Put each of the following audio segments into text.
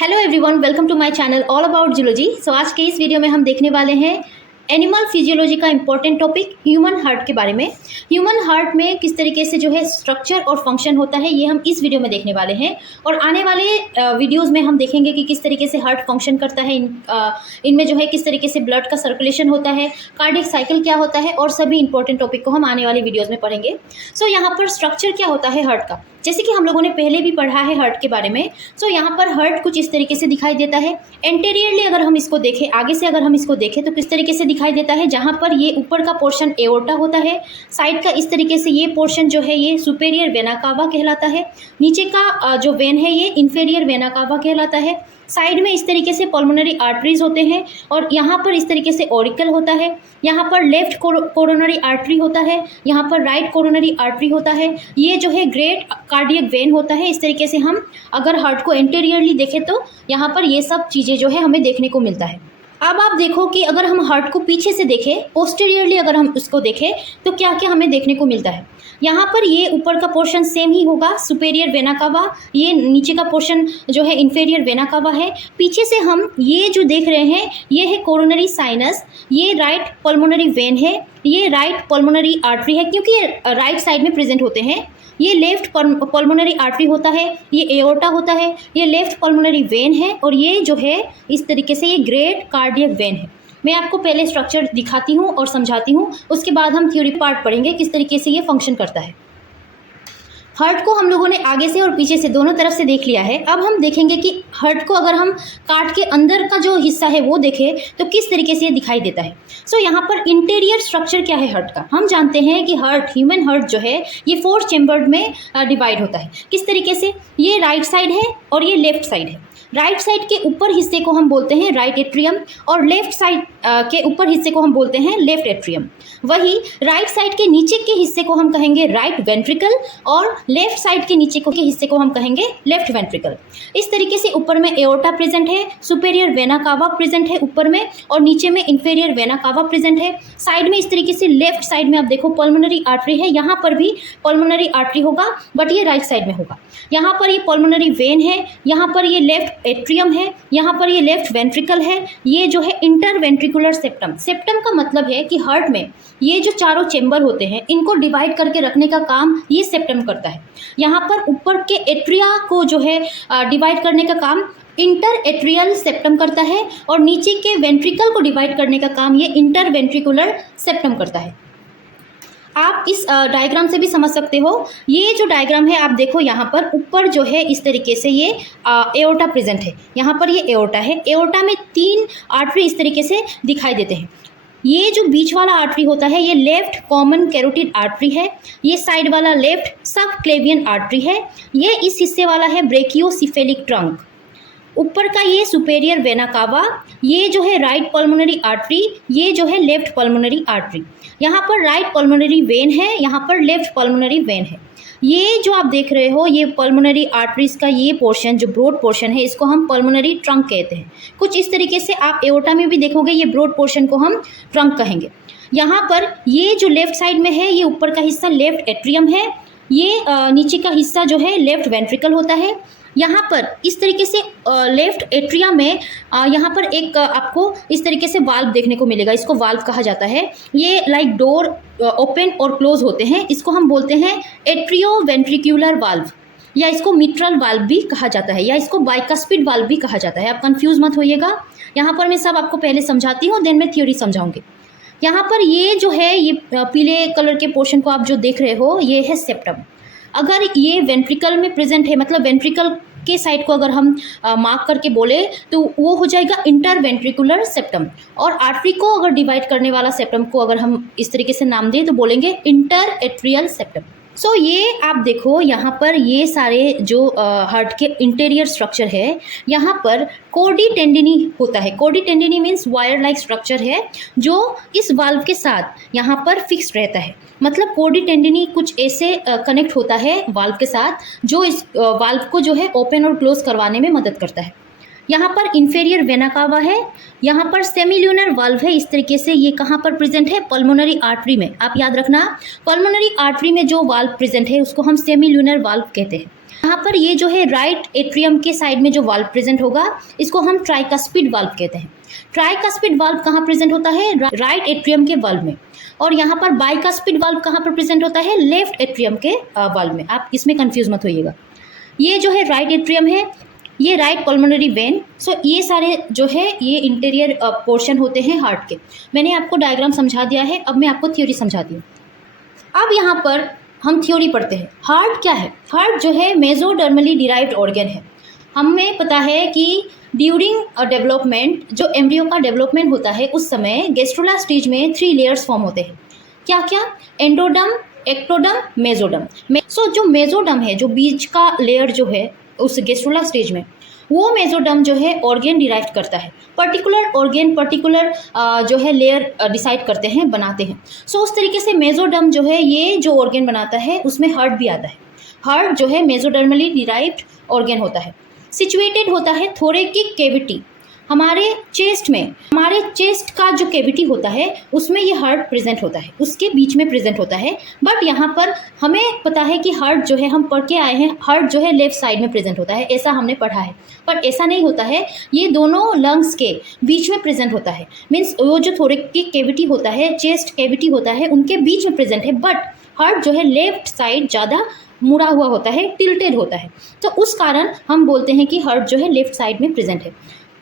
Hello everyone, welcome to my channel all about zoology. So आज के इस video में हम देखने वाले हैं एनिमल फिजियोलॉजी का इंपॉर्टेंट टॉपिक ह्यूमन हार्ट के बारे में। ह्यूमन हार्ट में किस तरीके से जो है स्ट्रक्चर और फंक्शन होता है, ये हम इस वीडियो में देखने वाले हैं। और आने वाले वीडियोस में हम देखेंगे कि किस तरीके से हार्ट फंक्शन करता है, इनमें जो है किस तरीके से ब्लड का सर्कुलेशन होता है, कार्डियक साइकिल क्या होता है, और सभी इंपॉर्टेंट टॉपिक को हम आने वाले वीडियोज़ में पढ़ेंगे। सो यहाँ पर स्ट्रक्चर क्या होता है हार्ट का, जैसे कि हम लोगों ने पहले भी पढ़ा है हार्ट के बारे में। सो यहाँ पर हार्ट कुछ इस तरीके से दिखाई देता है। एंटीरियरली अगर हम इसको देखें, आगे से अगर हम इसको देखें तो किस तरीके से दिखाई देता है, जहाँ पर ये ऊपर का पोर्शन एओर्टा होता है, साइड का इस तरीके से ये पोर्शन जो है ये सुपेरियर वेना कावा कहलाता है, नीचे का जो वेन है ये इंफेरियर वेना कावा कहलाता है, साइड में इस तरीके से पल्मोनरी आर्टरीज होते हैं, और यहाँ पर इस तरीके से ऑरिकल होता है, यहाँ पर लेफ्ट कोरोनरी आर्टरी होता है, यहाँ पर राइट कोरोनरी आर्टरी होता है, ये जो है ग्रेट कार्डियक वेन होता है। इस तरीके से हम अगर हार्ट को एंटीरियरली देखें तो यहाँ पर ये सब चीज़ें जो है हमें देखने को मिलता है। अब आप देखो कि अगर हम हार्ट को पीछे से देखें, पोस्टीरियरली अगर हम उसको देखें तो क्या क्या हमें देखने को मिलता है। यहाँ पर ये ऊपर का पोर्शन सेम ही होगा, सुपेरियर वेना कावा, ये नीचे का पोर्शन जो है इन्फेरियर वेना कावा है। पीछे से हम ये जो देख रहे हैं ये है कोरोनरी साइनस, ये राइट पल्मोनरी वेन है, ये राइट पल्मोनरी आर्टरी है क्योंकि ये राइट साइड में प्रेजेंट होते हैं, ये लेफ्ट पल्मोनरी आर्टरी होता है, ये एओर्टा होता है, ये लेफ्ट पल्मोनरी वेन है, और ये जो है इस तरीके से ये ग्रेट कार्डियक वेन है। मैं आपको पहले स्ट्रक्चर दिखाती हूँ और समझाती हूँ, उसके बाद हम थ्योरी पार्ट पढ़ेंगे किस तरीके से ये फंक्शन करता है। हार्ट को हम लोगों ने आगे से और पीछे से दोनों तरफ से देख लिया है। अब हम देखेंगे कि हार्ट को अगर हम काट के अंदर का जो हिस्सा है वो देखें तो किस तरीके से ये दिखाई देता है। सो यहाँ पर इंटीरियर स्ट्रक्चर क्या है हार्ट का, हम जानते हैं कि हार्ट, ह्यूमन हार्ट जो है ये 4 चेम्बर्ड में डिवाइड होता है। किस तरीके से, ये राइट साइड है और ये लेफ्ट साइड है। राइट साइड के ऊपर हिस्से को हम बोलते हैं राइट एट्रियम, और लेफ्ट साइड के ऊपर हिस्से को हम बोलते हैं लेफ्ट एट्रियम। वही राइट साइड के नीचे के हिस्से को हम कहेंगे राइट वेंट्रिकल, और लेफ्ट साइड के नीचे के हिस्से को हम कहेंगे लेफ्ट वेंट्रिकल। इस तरीके से ऊपर में एओर्टा प्रेजेंट है, सुपेरियर वेना कावा प्रेजेंट है ऊपर में, और नीचे में इंफेरियर वेना कावा प्रेजेंट है। साइड में इस तरीके से लेफ्ट साइड में आप देखो पल्मोनरी आर्टरी है, यहाँ पर भी पल्मोनरी आर्टरी होगा बट ये राइट साइड में होगा। यहाँ पर ये पल्मोनरी वेन है, यहाँ पर ये लेफ्ट एट्रियम है, यहाँ पर ये लेफ्ट वेंट्रिकल है, ये जो है इंटरवेंट्रिकुलर सेप्टम। सेप्टम का मतलब है कि हार्ट में ये जो चारों चेंबर होते हैं इनको डिवाइड करके रखने का काम ये सेप्टम करता है। यहाँ पर ऊपर के एट्रिया को जो है डिवाइड करने का काम इंटर एट्रियल सेप्टम करता है, और नीचे के वेंट्रिकल को डिवाइड करने का काम ये इंटरवेंट्रिकुलर सेप्टम करता है। आप इस डायग्राम से भी समझ सकते हो। ये जो डायग्राम है आप देखो, यहाँ पर ऊपर जो है इस तरीके से ये एओर्टा प्रेजेंट है, यहाँ पर ये एओर्टा है। एओर्टा में 3 आर्टरी इस तरीके से दिखाई देते हैं। ये जो बीच वाला आर्टरी होता है ये लेफ्ट कॉमन कैरोटिड आर्टरी है, ये साइड वाला लेफ्ट सब क्लेवियन आर्टरी है, ये इस हिस्से वाला है ब्रेकियोसिफेलिक ट्रंक। ऊपर का ये सुपेरियर वेना कावा, ये जो है राइट पल्मोनरी आर्टरी, ये जो है लेफ्ट पल्मोनरी आर्टरी। यहाँ पर राइट पल्मोनरी वेन है, यहाँ पर लेफ्ट पल्मोनरी वेन है। ये जो आप देख रहे हो ये पल्मोनरी आर्टरीज का ये पोर्शन जो ब्रॉड पोर्शन है इसको हम पल्मोनरी ट्रंक कहते हैं। कुछ इस तरीके से आप एओर्टा में भी देखोगे ये ब्रॉड पोर्शन को हम ट्रंक कहेंगे। यहाँ पर ये जो लेफ्ट साइड में है ये ऊपर का हिस्सा लेफ्ट एट्रियम है, ये नीचे का हिस्सा जो है लेफ्ट वेंट्रिकल होता है। यहाँ पर इस तरीके से लेफ्ट एट्रिया में यहाँ पर एक आपको इस तरीके से वाल्व देखने को मिलेगा, इसको वाल्व कहा जाता है। ये लाइक डोर ओपन और क्लोज होते हैं, इसको हम बोलते हैं एट्रियो वेंट्रिक्यूलर वाल्व, या इसको मिट्रल वाल्व भी कहा जाता है, या इसको बाइकस्पिड वाल्व भी कहा जाता है। आप कंफ्यूज मत होइएगा, यहाँ पर मैं सब आपको पहले समझाती हूँ, देन मैं थ्योरी समझाऊंगी। यहाँ पर ये जो है ये पीले कलर के पोर्शन को आप जो देख रहे हो ये है सेप्टम। अगर ये वेंट्रिकल में प्रेजेंट है, मतलब वेंट्रिकल के साइड को अगर हम मार्क करके बोले तो वो हो जाएगा इंटरवेंट्रिकुलर सेप्टम, और आर्टरी को अगर डिवाइड करने वाला सेप्टम को अगर हम इस तरीके से नाम दें तो बोलेंगे इंटर एट्रियल सेप्टम। सो ये आप देखो यहाँ पर ये सारे जो हार्ट के इंटीरियर स्ट्रक्चर है, यहाँ पर कोडी टेंडिनी होता है। कोडी टेंडिनी मीन्स वायर लाइक स्ट्रक्चर है जो इस वाल्व के साथ यहाँ पर फिक्स रहता है। मतलब कोडी टेंडिनी कुछ ऐसे कनेक्ट होता है वाल्व के साथ जो इस वाल्व को जो है ओपन और क्लोज करवाने में मदद करता है। यहाँ पर इंफेरियर वेना कावा है, यहाँ पर सेमिल्यूनर वाल्व है। इस तरीके से ये कहाँ पर प्रेजेंट है, पल्मोनरी आर्टरी में। आप याद रखना, पल्मोनरी आर्टरी में जो वाल्व प्रेजेंट है उसको हम सेमिल्यूनर वाल्व कहते हैं। यहाँ पर ये जो है राइट एट्रियम के साइड में जो वाल्व प्रेजेंट होगा इसको हम ट्राइकस्पिड वाल्व कहते हैं। ट्राइकस्पिड वाल्व कहाँ प्रेजेंट होता है? राइट एट्रियम के वाल्व में। और यहाँ पर बाइकस्पिड वाल्व कहाँ पर प्रेजेंट होता है? लेफ्ट एट्रियम के वाल्व में। आप इसमें कंफ्यूज मत होइएगा। ये जो है राइट एट्रियम है, ये राइट पल्मोनरी वेन। सो ये सारे जो है ये इंटीरियर पोर्शन होते हैं हार्ट के। मैंने आपको डायग्राम समझा दिया है, अब मैं आपको थ्योरी समझाती हूँ। अब यहाँ पर हम थ्योरी पढ़ते हैं। हार्ट क्या है? हार्ट जो है मेसोडर्मली डिराइव्ड ऑर्गन है। हमें पता है कि ड्यूरिंग डेवलपमेंट, जो एम्ब्रियो का डेवलपमेंट होता है उस समय गैस्ट्रोला स्टेज में 3 लेयर्स फॉर्म होते हैं। क्या क्या? Endoderm, ectoderm, mesoderm. सो जो मेसोडर्म है, जो बीच का लेयर जो है उस गैस्ट्रोला स्टेज में, वो मेसोडर्म जो है ऑर्गेन डिराइव करता है। पर्टिकुलर ऑर्गेन, पर्टिकुलर जो है लेयर डिसाइड करते हैं, बनाते हैं। सो उस तरीके से मेसोडर्म जो है ये जो ऑर्गेन बनाता है उसमें हार्ट भी आता है। हार्ट जो है मेसोडर्मली डिराइव्ड ऑर्गेन होता है। सिचुएटेड होता है थोरेकिक कैविटी, हमारे चेस्ट में, हमारे चेस्ट का जो कैविटी होता है उसमें ये हार्ट प्रेजेंट होता है, उसके बीच में प्रेजेंट होता है। बट यहाँ पर हमें पता है कि हार्ट जो है, हम पढ़ के आए हैं, हार्ट जो है लेफ्ट साइड में प्रेजेंट होता है, ऐसा हमने पढ़ा है। पर ऐसा नहीं होता है, ये दोनों लंग्स के बीच में प्रेजेंट होता है। मीन्स वो जो थोरेकिक कैविटी होता है, चेस्ट कैविटी होता है, उनके बीच में प्रेजेंट है। बट हार्ट जो है लेफ्ट साइड ज़्यादा मुड़ा हुआ होता है, टिल्टेड होता है। तो उस कारण हम बोलते हैं कि हार्ट जो है लेफ्ट साइड में प्रेजेंट है।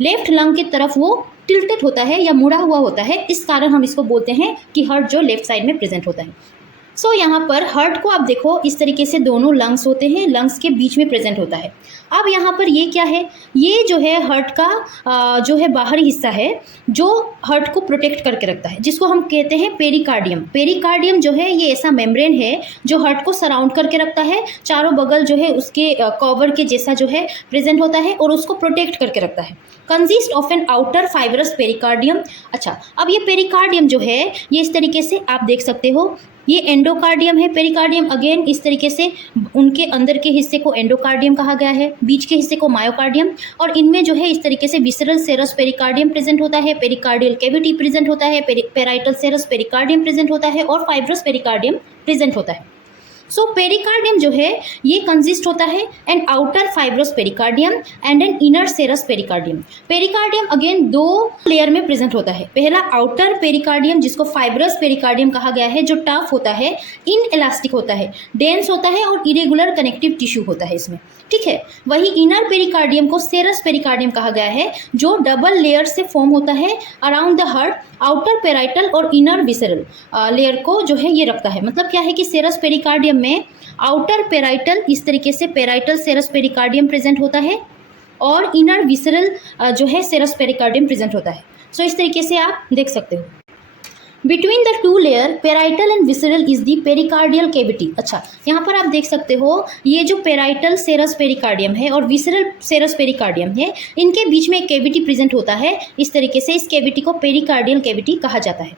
लेफ्ट लंग की तरफ वो टिल्टेड होता है या मुड़ा हुआ होता है, इस कारण हम इसको बोलते हैं कि हार्ट जो लेफ्ट साइड में प्रेजेंट होता है। सो यहाँ पर हार्ट को आप देखो, इस तरीके से दोनों लंग्स होते हैं, लंग्स के बीच में प्रेजेंट होता है। अब यहाँ पर ये क्या है? ये जो है हार्ट का जो है बाहरी हिस्सा है, जो हार्ट को प्रोटेक्ट करके रखता है, जिसको हम कहते हैं पेरिकार्डियम। पेरिकार्डियम जो है ये ऐसा मेम्ब्रेन है जो हार्ट को सराउंड करके रखता है, चारों बगल जो है उसके कवर के जैसा जो है प्रेजेंट होता है और उसको प्रोटेक्ट करके रखता है। Consist of an outer fibrous pericardium. अच्छा, अब ये पेरिकार्डियम जो है ये इस तरीके से आप देख सकते हो, ये एंडोकार्डियम है। पेरिकार्डियम अगेन इस तरीके से, उनके अंदर के हिस्से को एंडोकार्डियम कहा गया है, बीच के हिस्से को मायोकार्डियम। और इनमें जो है इस तरीके से विसरल सेरस पेरिकार्डियम प्रेजेंट होता है, पेरिकार्डियल कैविटी प्रेजेंट होता है, पेराइटल सेरस पेरिकार्डियम प्रेजेंट होता है और फाइब्रस पेरिकार्डियम प्रेजेंट होता है। सो पेरिकार्डियम जो है ये कंसिस्ट होता है an outer fibrous pericardium and an inner serous pericardium. Pericardium again 2 layer में प्रेजेंट होता है। पहला आउटर पेरिकार्डियम, जिसको फाइब्रस पेरिकार्डियम कहा गया है, जो टफ होता है, इनएलास्टिक होता है, डेंस होता है और इरेगुलर कनेक्टिव टिश्यू होता है इसमें, ठीक है। वही इनर पेरिकार्डियम को सेरस पेरिकार्डियम कहा गया है, जो डबल लेयर से फॉर्म होता है around the heart. Outer parietal और इनर विसरल लेयर को जो है ये रखता है। मतलब क्या है कि सेरस पेरिकार्डियम में आउटर पेराइटल, इस तरीके से पेराइटल सेरस पेरिकार्डियम प्रेजेंट होता है और इनर विसरल जो है सेरस पेरिकार्डियम प्रेजेंट होता है। सो इस तरीके से आप देख सकते हो। Between the 2 layer parietal and visceral is the pericardial cavity. अच्छा, यहाँ पर आप देख सकते हो ये जो पेराइटल सेरस पेरिकार्डियम है और विसरल सेरस पेरिकार्डियम है, इनके बीच में एक कैविटी प्रेजेंट होता है। इस तरीके से इस कैविटी को पेरिकार्डियल कैविटी कहा जाता है।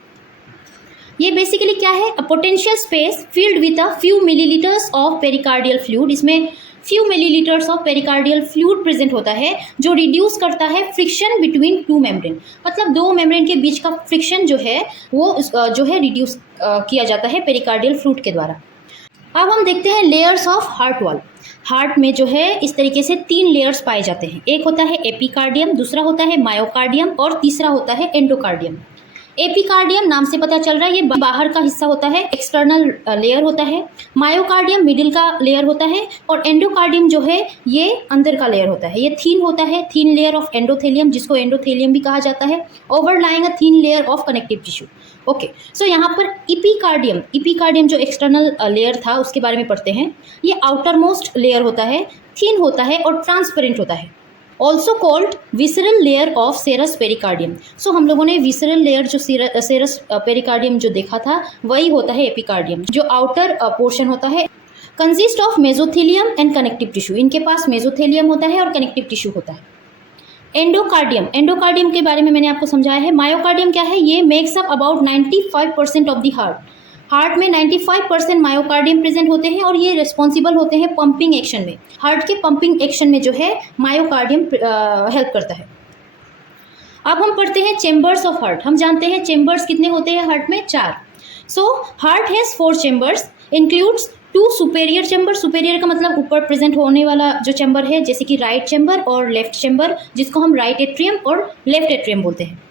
ये बेसिकली क्या है? A potential space filled with a few millilitres of pericardial fluid. इसमें few millilitres of pericardial fluid present होता है, जो रिड्यूस करता है फ्रिक्शन बिटवीन 2 मेम्ब्रेन। मतलब 2 मेम्ब्रेन के बीच का फ्रिक्शन जो है वो जो है रिड्यूस किया जाता है पेरिकार्डियल फ्लूइड के द्वारा। अब हम देखते हैं layers of heart wall. Heart में जो है इस तरीके से 3 लेयर्स पाए जाते हैं। एक होता है एपिकार्डियम, दूसरा होता है मायोकार्डियम और तीसरा होता है एंडोकार्डियम। एपिकार्डियम नाम से पता चल रहा है ये बाहर का हिस्सा होता है, एक्सटर्नल लेयर होता है। मायोकार्डियम मिडिल का लेयर होता है और एंडोकार्डियम जो है ये अंदर का लेयर होता है। ये थीन होता है, थीन लेयर ऑफ एंडोथेलियम, जिसको एंडोथेलियम भी कहा जाता है, overlying a thin layer of connective tissue. Okay, so यहाँ पर इपिकार्डियम जो एक्सटर्नल लेयर था उसके बारे में पढ़ते हैं। ये आउटर मोस्ट लेयर होता है, थीन होता है और ट्रांसपेरेंट होता है। Also called visceral layer of serous pericardium. So हम लोगों ने विसरल लेयर जो सेरस पेरिकार्डियम जो देखा था वही होता है एपिकार्डियम, जो आउटर पोर्शन होता है। Consist of mesothelium and connective tissue. इनके पास मेसोथेलियम होता है और कनेक्टिव टिश्यू होता है। एंडोकार्डियम के बारे में मैंने आपको समझाया है। मायोकार्डियम क्या है? ये makes up about 95% of the heart में 95% मायोकार्डियम प्रेजेंट होते हैं और ये रिस्पॉन्सिबल होते हैं पंपिंग एक्शन में। हार्ट के पंपिंग एक्शन में जो है मायोकार्डियम हेल्प करता है। अब हम पढ़ते हैं चेम्बर्स ऑफ हार्ट। हम जानते हैं चेम्बर्स कितने होते हैं हार्ट में? 4। So heart has 4 chambers, includes two superior chamber, superior का मतलब ऊपर प्रेजेंट होने वाला जो चैम्बर है, जैसे कि राइट चैम्बर और लेफ्ट चैम्बर, जिसको हम राइट एट्रियम और लेफ्ट एट्रियम बोलते हैं।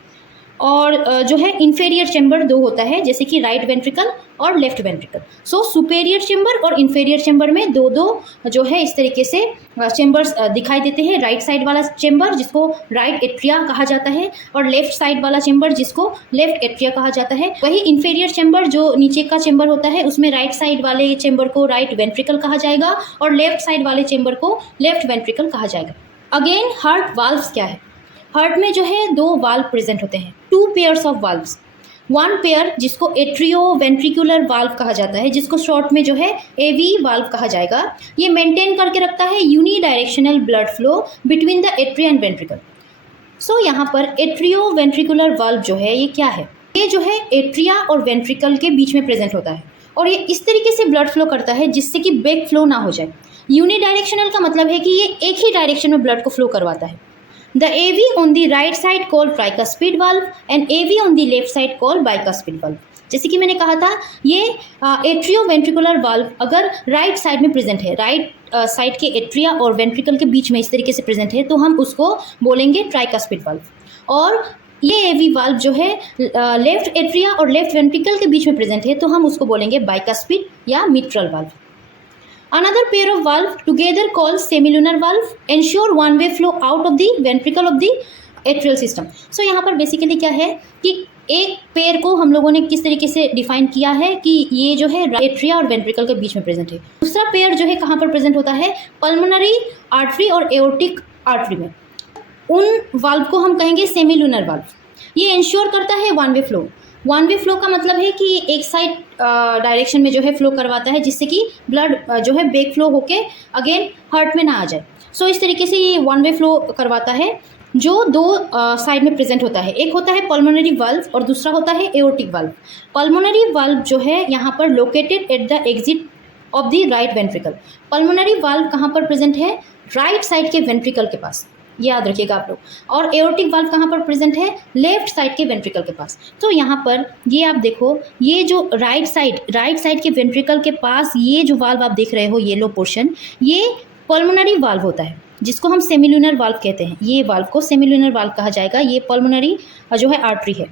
और जो है इन्फेरियर चैम्बर दो होता है, जैसे कि राइट वेंट्रिकल और लेफ्ट वेंट्रिकल। सो सुपेरियर चैम्बर और इन्फेरियर चैम्बर में दो दो जो है इस तरीके से चैम्बर्स दिखाई देते हैं। राइट साइड वाला चैम्बर जिसको राइट एट्रिया कहा जाता है, और लेफ्ट साइड वाला चैम्बर जिसको लेफ्ट एट्रिया कहा जाता है। वही इन्फेरियर चैम्बर जो नीचे का चैम्बर होता है, उसमें राइट साइड वाले चैम्बर को राइट वेंट्रिकल कहा जाएगा और लेफ्ट साइड वाले चैम्बर को लेफ्ट वेंट्रिकल कहा जाएगा। अगेन हार्ट वाल्व्स क्या है? हार्ट में जो है दो वाल्व प्रेजेंट होते हैं, two pairs of valves. One pair जिसको एट्रियो वेंट्रिकुलर वाल्व कहा जाता है, जिसको शॉर्ट में जो है एवी वाल्व कहा जाएगा। ये मेंटेन करके रखता है unidirectional blood flow between the atria and ventricle. So यहाँ पर एट्रियो वेंट्रिकुलर वाल्व जो है ये क्या है? ये जो है एट्रिया और वेंट्रिकल के बीच में प्रेजेंट होता है और ये इस तरीके से ब्लड फ्लो करता है जिससे कि बैक फ्लो ना हो जाए। यूनी डायरेक्शनल का मतलब है कि ये एक ही डायरेक्शन में ब्लड को फ्लो करवाता है। The AV on the right side called tricuspid valve and AV on the left side called bicuspid valve। जैसे कि मैंने कहा था, ये एट्रियोवेंट्रिकुलर वाल्व अगर राइट साइड में प्रेजेंट है, राइट साइड के एट्रिया और वेंट्रिकल के बीच में इस तरीके से प्रेजेंट है, तो हम उसको बोलेंगे ट्राइकस्पिड वाल्व। और ये एवी वाल्व जो है लेफ्ट एट्रिया और लेफ्ट वेंट्रिकल के बीच में प्रेजेंट है, तो हम उसको बोलेंगे बाइकस्पिड या mitral valve. Another pair of valve together called semilunar valve ensure one way flow out of the ventricle of the atrial system। So यहाँ पर बेसिकली क्या है कि एक पेयर को हम लोगों ने किस तरीके से डिफाइन किया है कि ये जो है एट्रिया और वेंट्रिकल के बीच में प्रेजेंट है। दूसरा पेयर जो है कहाँ पर प्रेजेंट होता है? पल्मोनरी आर्टरी और एओर्टिक आर्टरी में। उन वाल्व को हम कहेंगे सेमिलुनर वाल्व। ये इंश्योर करता है one way flow. One way flow का मतलब है कि एक साइड डायरेक्शन में जो है फ्लो करवाता है, जिससे कि ब्लड जो है बैक फ्लो होके अगेन हार्ट में ना आ जाए। सो इस तरीके से ये वन वे फ्लो करवाता है, जो दो साइड में प्रेजेंट होता है। एक होता है पल्मोनरी वाल्व और दूसरा होता है एओर्टिक वाल्व। पल्मोनरी वाल्व जो है यहाँ पर located at the exit of the right ventricle. Pulmonary valve कहाँ पर प्रेजेंट है? राइट साइड के वेंट्रिकल के पास, याद रखिएगा आप लोग। और एओर्टिक वाल्व कहाँ पर प्रेजेंट है? लेफ्ट साइड के वेंट्रिकल के पास। तो यहाँ पर ये आप देखो, ये जो राइट साइड के वेंट्रिकल के पास ये जो वाल्व आप देख रहे हो, येलो पोर्शन, ये पल्मोनरी वाल्व होता है, जिसको हम सेमिलुनर वाल्व कहते हैं। ये वाल्व को सेमिलुनर वाल्व कहा जाएगा। ये पल्मोनरी जो है आर्टरी है।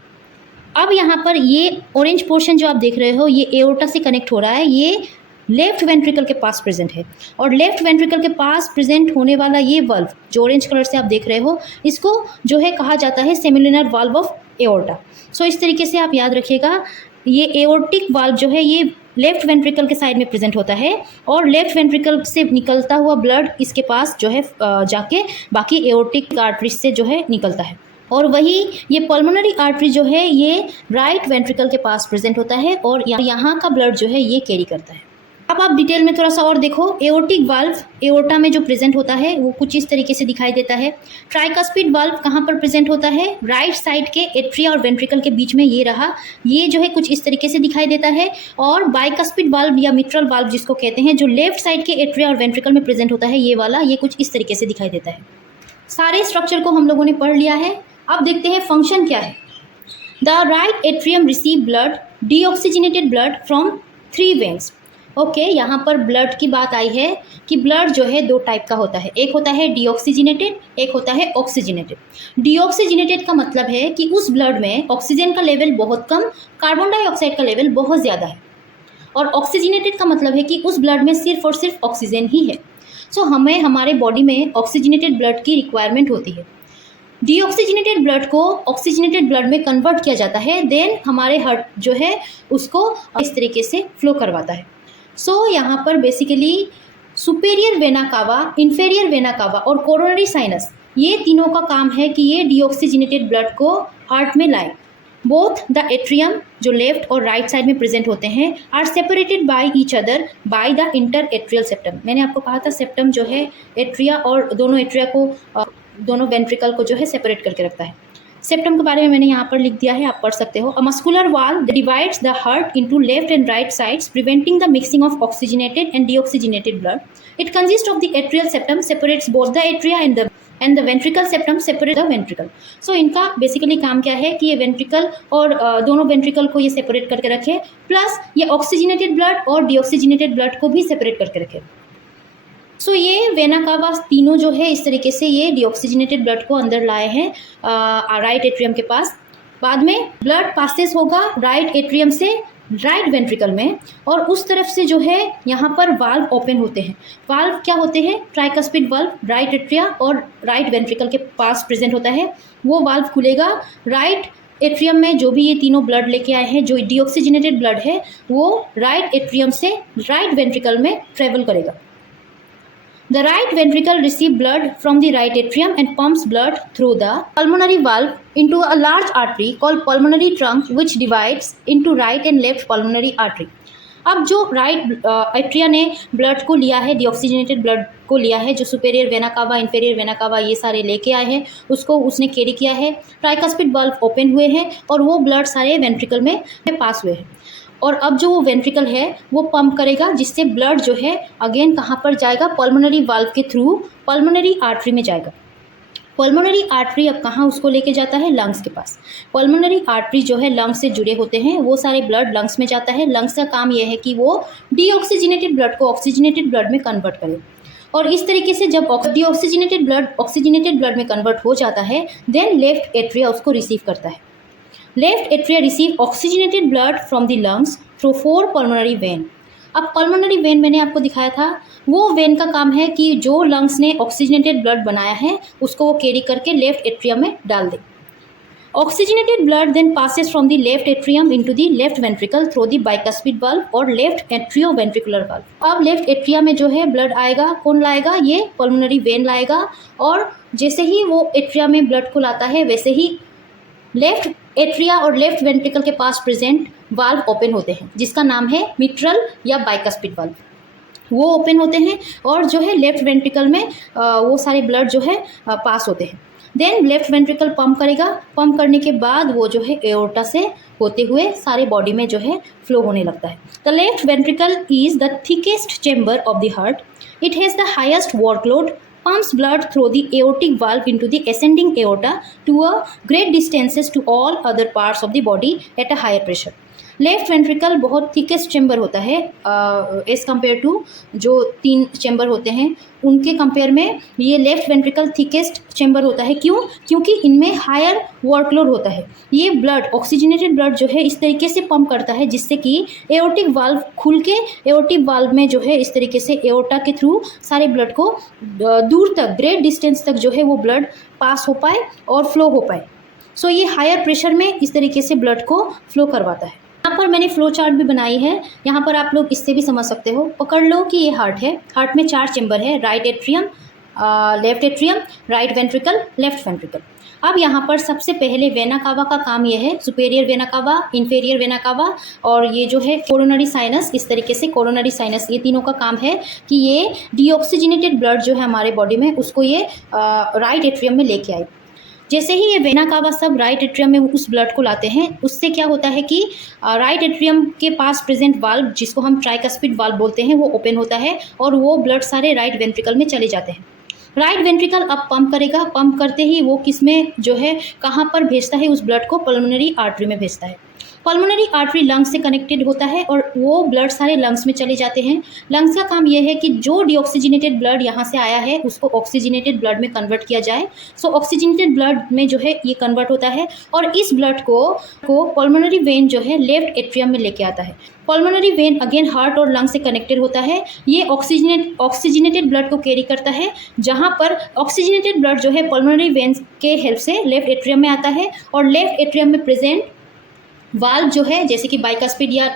अब यहाँ पर ये ऑरेंज पोर्शन जो आप देख रहे हो, ये एओर्टा से कनेक्ट हो रहा है। ये लेफ्ट वेंट्रिकल के पास प्रेजेंट है और लेफ्ट वेंट्रिकल के पास प्रेजेंट होने वाला ये वाल्व जो ऑरेंज कलर से आप देख रहे हो, इसको जो है कहा जाता है सेमिलुनर वाल्व ऑफ एओर्टा। सो इस तरीके से आप याद रखिएगा, ये एओर्टिक वाल्व जो है ये लेफ्ट वेंट्रिकल के साइड में प्रेजेंट होता है और लेफ्ट वेंट्रिकल से निकलता हुआ ब्लड इसके पास जो है जाके बाकी एओर्टिक आर्टरी से जो है निकलता है। और वही ये पल्मोनरी आर्टरी जो है ये राइट वेंट्रिकल के पास प्रेजेंट होता है और यहाँ का ब्लड जो है ये कैरी करता है। अब आप डिटेल में थोड़ा सा और देखो, एओर्टिक वाल्व एओर्टा में जो प्रेजेंट होता है वो कुछ इस तरीके से दिखाई देता है। ट्राइकस्पिड वाल्व कहाँ पर प्रेजेंट होता है? राइट साइड के एट्रिया और वेंट्रिकल के बीच में ये रहा, ये जो है कुछ इस तरीके से दिखाई देता है। और बाइकस्पिड वाल्व या मिट्रल वाल्व जिसको कहते हैं, जो लेफ्ट साइड के एट्रिया और वेंट्रिकल में प्रेजेंट होता है, ये वाला, ये कुछ इस तरीके से दिखाई देता है। सारे स्ट्रक्चर को हम लोगों ने पढ़ लिया है। अब देखते हैं फंक्शन क्या है। The right atrium receive blood, deoxygenated blood from 3 veins. Okay, यहाँ पर ब्लड की बात आई है कि ब्लड जो है 2 टाइप का होता है। एक होता है डीऑक्सीजनेटेड, एक होता है ऑक्सीजनेटेड। डीऑक्सीजनेटेड का मतलब है कि उस ब्लड में ऑक्सीजन का लेवल बहुत कम, कार्बन डाइऑक्साइड का लेवल बहुत ज़्यादा है। और ऑक्सीजनेटेड का मतलब है कि उस ब्लड में सिर्फ और सिर्फ ऑक्सीजन ही है। सो हमें हमारे बॉडी में ऑक्सीजनेटेड ब्लड की रिक्वायरमेंट होती है। डीऑक्सीजनेटेड ब्लड को ऑक्सीजनेटेड ब्लड में कन्वर्ट किया जाता है, देन हमारे हार्ट जो है उसको इस तरीके से फ्लो करवाता है। सो यहाँ पर basically superior vena cava, inferior vena cava और कोरोनरी साइनस, ये तीनों का काम है कि ये डीऑक्सीजनेटेड ब्लड को हार्ट में लाए। बोथ द एट्रियम जो लेफ्ट और राइट साइड में प्रेजेंट होते हैं are separated by each other by the inter atrial septum. मैंने आपको कहा था सेप्टम जो है एट्रिया और दोनों एट्रिया को, दोनों वेंट्रिकल को जो है सेपरेट करके रखता है। सेप्टम के बारे में मैंने यहाँ पर लिख दिया है, आप पढ़ सकते हो। A muscular valve divides the heart into left and right sides, preventing the mixing of oxygenated and deoxygenated blood. It consist of the atrial septum, separates both the atria and the and the ventricle septum separate the ventricle. So इनका basically काम क्या है कि ये ventricle और दोनों ventricle को ये सेपरेट करके रखे, प्लस ये ऑक्सीजनेटेड ब्लड और डीऑक्सीजनेटेड ब्लड को भी सेपरेट करके रखे। सो ये वेना कावा तीनों जो है इस तरीके से ये डीऑक्सीजनेटेड ब्लड को अंदर लाए हैं राइट एट्रियम के पास। बाद में ब्लड पासेस होगा राइट एट्रियम से राइट वेंट्रिकल में, और उस तरफ से जो है यहाँ पर वाल्व ओपन होते हैं। वाल्व क्या होते हैं? ट्राइकस्पिड वाल्व राइट एट्रिया और राइट वेंट्रिकल के पास प्रेजेंट होता है। वो वाल्व खुलेगा, राइट एट्रियम में जो भी ये तीनों ब्लड लेके आए हैं, जो डीऑक्सीजनेटेड ब्लड है, वो राइट एट्रियम से राइट वेंट्रिकल में ट्रेवल करेगा। The right ventricle receives blood from the right atrium and pumps blood through the pulmonary valve into a large artery called pulmonary trunk, which divides into right and left pulmonary artery. अब जो right atria ने blood को लिया है, deoxygenated blood को लिया है, जो superior vena cava, inferior vena cava ये सारे लेके आए हैं, उसको उसने कैरी किया है। ट्राइकस्पिड वाल्व ओपन हुए हैं और वो ब्लड सारे वेंट्रिकल में पास हुए हैं। और अब जो वो वेंट्रिकल है वो पंप करेगा, जिससे ब्लड जो है अगेन कहाँ पर जाएगा? पल्मोनरी वाल्व के थ्रू पल्मोनरी आर्टरी में जाएगा। पल्मोनरी आर्टरी अब कहाँ उसको लेके जाता है? लंग्स के पास। पल्मोनरी आर्टरी जो है लंग्स से जुड़े होते हैं, वो सारे ब्लड लंग्स में जाता है। लंग्स का काम यह है कि वो डीऑक्सीजनेटेड ब्लड को ऑक्सीजनेटेड ब्लड में कन्वर्ट करे, और इस तरीके से जब डीऑक्सीजनेटेड ब्लड ऑक्सीजनेटेड ब्लड में कन्वर्ट हो जाता है, देन लेफ्ट एट्रिया उसको रिसीव करता है। Left atria receive oxygenated blood from the lungs through 4 pulmonary vein. अब पल्मोनरी वेन मैंने आपको दिखाया था, वो वेन का काम है कि जो लंग्स ने ऑक्सीजनेटेड ब्लड बनाया है उसको वो कैरी करके लेफ्ट एट्रियम में डाल दे। Oxygenated blood then passes from the left atrium into the left ventricle through the bicuspid valve और लेफ्ट एट्रियो वेंट्रिकुलर वाल्व। अब लेफ्ट एट्रिया में जो है ब्लड आएगा, कौन लाएगा? ये पल्मोनरी वेन लाएगा, और जैसे ही वो एट्रिया में ब्लड को लाता है वैसे ही लेफ्ट एट्रिया और लेफ्ट वेंट्रिकल के पास प्रेजेंट वाल्व ओपन होते हैं, जिसका नाम है मिट्रल या बाइकस्पिड वाल्व। वो ओपन होते हैं और जो है लेफ्ट वेंट्रिकल में वो सारे ब्लड जो है पास होते हैं। देन लेफ्ट वेंट्रिकल पंप करेगा, पंप करने के बाद वो जो है एओर्टा से होते हुए सारे बॉडी में जो है फ्लो होने लगता है। The left ventricle is the thickest chamber of the heart. It has the highest workload, pumps blood through the aortic valve into the ascending aorta to a great distances to all other parts of the body at a higher pressure. Left ventricle बहुत thickest chamber होता है as compare to जो 3 chamber होते हैं उनके compare में ये left ventricle thickest chamber होता है। क्यों? क्योंकि इनमें हायर वर्कलोड होता है। ये ब्लड ऑक्सीजनेटेड ब्लड जो है इस तरीके से पंप करता है जिससे कि एओर्टिक वाल्व खुल के एओर्टिक वाल्व में जो है इस तरीके से एओर्टा के थ्रू सारे ब्लड को दूर तक, ग्रेट डिस्टेंस तक जो है वो ब्लड पास हो पाए और फ्लो हो पाए। सो ये हायर प्रेशर में इस तरीके से ब्लड को फ्लो करवाता है। यहाँ पर मैंने फ्लो चार्ट भी बनाई है, यहाँ पर आप लोग इससे भी समझ सकते हो। पकड़ लो कि ये हार्ट है, हार्ट में 4 चेम्बर है, right atrium, left atrium, right ventricle, left ventricle. अब यहाँ पर सबसे पहले वेना कावा का काम यह है, superior vena cava, inferior vena cava और ये जो है कोरोनरी साइनस, इस तरीके से कोरोनरी साइनस, ये तीनों का काम है कि ये डीऑक्सीजनेटेड ब्लड जो है हमारे बॉडी में उसको ये राइट एट्रियम में लेके आए। जैसे ही ये वेना कावा सब राइट एट्रियम में उस ब्लड को लाते हैं, उससे क्या होता है कि राइट एट्रियम के पास प्रेजेंट वाल्व, जिसको हम ट्राइकस्पिड वाल्व बोलते हैं, वो ओपन होता है और वो ब्लड सारे राइट वेंट्रिकल में चले जाते हैं। राइट वेंट्रिकल अब पंप करेगा, पंप करते ही वो किस में जो है कहाँ पर भेजता है उस ब्लड को? पल्मोनरी आर्टरी में भेजता है। पल्मोनरी आर्टरी लंग्स से कनेक्टेड होता है और वो ब्लड सारे लंग्स में चले जाते हैं। लंग्स का काम यह है कि जो डीऑक्सीजनेटेड ब्लड यहाँ से आया है उसको ऑक्सीजनेटेड ब्लड में कन्वर्ट किया जाए। सो ऑक्सीजनेटेड ब्लड में जो है ये कन्वर्ट होता है और इस ब्लड को पल्मोनरी वेन जो है लेफ्ट एट्रियम में लेके आता है। पल्मोनरी वेन अगेन हार्ट और लंग से कनेक्टेड होता है। ये ऑक्सीजनेटेड ब्लड को कैरी करता है, जहाँ पर ऑक्सीजनेटेड ब्लड जो है पल्मोनरी वेन के हेल्प से लेफ्ट एट्रियम में आता है और लेफ्ट एट्रियम में प्रेजेंट वाल्व जो है जैसे कि बाइकस्पिड या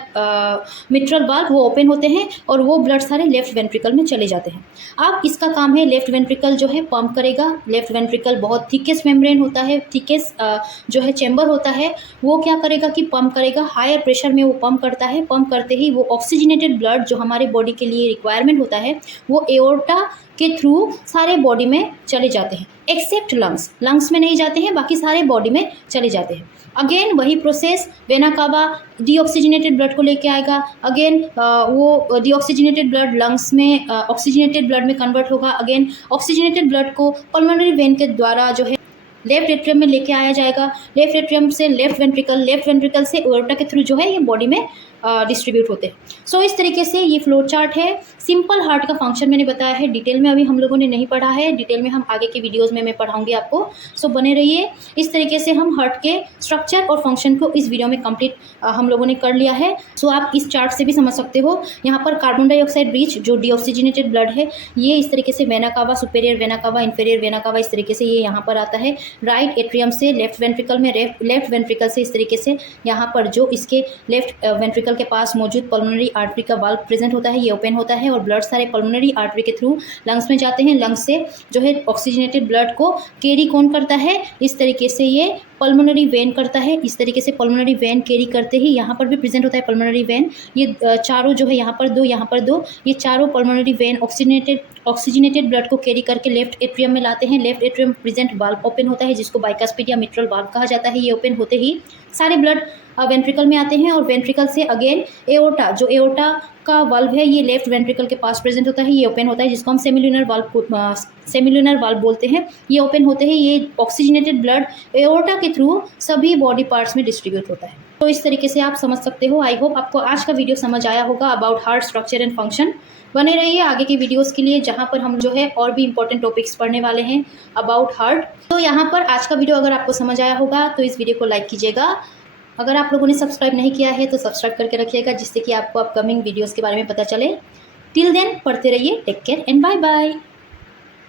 मिट्रल वाल्व वो ओपन होते हैं और वो ब्लड सारे लेफ्ट वेंट्रिकल में चले जाते हैं। अब इसका काम है लेफ्ट वेंट्रिकल जो है पंप करेगा। लेफ्ट वेंट्रिकल बहुत थिकेस्ट मेम्ब्रेन होता है, थिकेस्ट जो है चैम्बर होता है, वो क्या करेगा कि पंप करेगा। हायर प्रेशर में वो पंप करता है। पंप करते ही वो ऑक्सीजनेटेड ब्लड जो हमारे बॉडी के लिए रिक्वायरमेंट होता है वो एओर्टा के थ्रू सारे बॉडी में चले जाते हैं। एक्सेप्ट लंग्स, लंग्स में नहीं जाते हैं, बाकी सारे बॉडी में चले जाते हैं। अगेन वही process, vena cava deoxygenated blood को लेके आएगा। अगेन वो डीऑक्सीजनेटेड ब्लड लंग्स में ऑक्सीजनेटेड ब्लड में कन्वर्ट होगा। अगेन ऑक्सीजनेटेड ब्लड को पल्मोनरी वेन के द्वारा जो है लेफ्ट एट्रियम में लेके आया जाएगा। लेफ्ट एट्रियम से लेफ्ट वेंट्रिकल से एओर्टा के थ्रू जो है ये बॉडी में डिस्ट्रीब्यूट होते हैं। सो इस तरीके से ये फ्लो चार्ट है। सिंपल हार्ट का फंक्शन मैंने बताया है, डिटेल में अभी हम लोगों ने नहीं पढ़ा है, डिटेल में हम आगे के वीडियोस में मैं पढ़ाऊंगी आपको। सो बने रहिए। इस तरीके से हम हार्ट के स्ट्रक्चर और फंक्शन को इस वीडियो में कंप्लीट हम लोगों ने कर लिया है। सो आप इस चार्ट से भी समझ सकते हो। यहाँ पर कार्बन डाइऑक्साइड ब्रिज जो डीऑक्सीजनेटेड ब्लड है, ये इस तरीके से vena cava, superior vena cava, inferior vena cava, इस तरीके से ये यहाँ पर आता है। राइट एट्रियम से लेफ्ट वेंट्रिकल में, लेफ्ट वेंट्रिकल से इस तरीके से यहाँ पर जो इसके लेफ्ट वेंट्रिकल के पास मौजूद पल्मोनरी आर्टरी का वाल्व प्रेजेंट होता है, ये ओपन होता है और ब्लड सारे पल्मोनरी आर्टरी के थ्रू लंग्स में जाते हैं। लंग्स से जो है ऑक्सीजनेटेड ब्लड को कैरी कौन करता है, इस तरीके से ये पल्मोनरी वेन करता है। इस तरीके से पल्मोनरी वेन कैरी करते ही यहाँ पर भी प्रेजेंट होता है पल्मोनरी वेन। ये चारों जो है यहाँ पर दो, यहाँ पर दो, ये चारों पल्मोनरी वेन ऑक्सीजनेटेड ब्लड को कैरी करके लेफ्ट एट्रियम में लाते हैं। Left atrium present valve open होता है जिसको बाइकास्पिड या मिट्रल वाल्व कहा जाता है। ये ओपन होते ही सारे ब्लड वेंट्रिकल में आते हैं और वेंट्रिकल से अगेन एओर्टा, जो एओर्टा का वाल्व है ये लेफ्ट वेंट्रिकल के पास प्रेजेंट होता है, ये ओपन होता है जिसको हम सेमिल्यूनर वाल्व बोलते हैं। ये ओपन होते ही ये ऑक्सीजनेटेड ब्लड एओर्टा के थ्रू सभी बॉडी पार्ट्स में डिस्ट्रीब्यूट होता है। तो इस तरीके से आप समझ सकते हो। आई होप आपको आज का वीडियो समझ आया होगा about heart structure and function. बने रहिए आगे के वीडियोस के लिए जहां पर हम जो है और भी इंपॉर्टेंट टॉपिक्स पढ़ने वाले हैं अबाउट हार्ट। तो यहाँ पर आज का वीडियो अगर आपको समझ आया होगा तो इस वीडियो को लाइक कीजिएगा। अगर आप लोगों ने सब्सक्राइब नहीं किया है तो सब्सक्राइब करके रखिएगा जिससे कि आपको अपकमिंग वीडियोस के बारे में पता चले। टिल देन पढ़ते रहिए। Take care and bye bye.